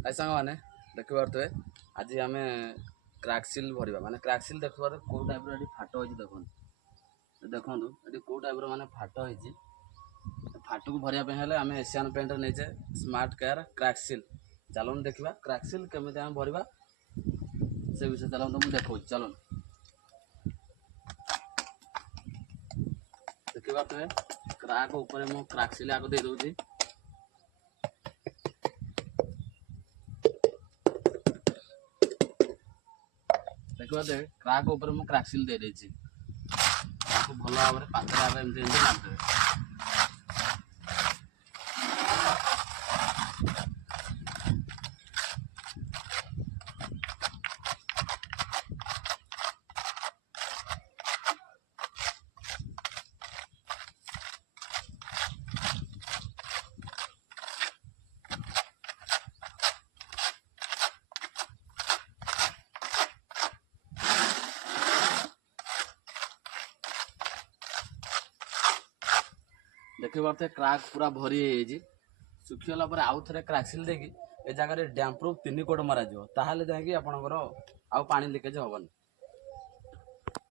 सांग मैंने देख पारे आज आम क्राकसिल भरवा माने क्राकसिल देख पारे कौ टाइप फाट हो देखो ये कौ टाइप माने फाट हो फाट को भरवाई हेल्ले आम एशियन पेंट नहींचे स्मार्ट केयर क्राकसिल चलन देखा क्राकसिल केमी आम भरवा से विषय चलन तो मुझे देखा चलन देख पारे क्राक उपर मु क्राकसिल आग दे दूसरी देखते क्राक ऊपर मु क्राकसिल दे देछि भल भाव में पात्र भाव एमती लागदे देखिए पारे क्राक पूरा भरी सुखीगला आउ थे क्राकसिल देकी ए जगह डैम प्रूफ 3 कोट मर जाए ताहले जाकि आपणकर आउ पानी लिकेज हेनी।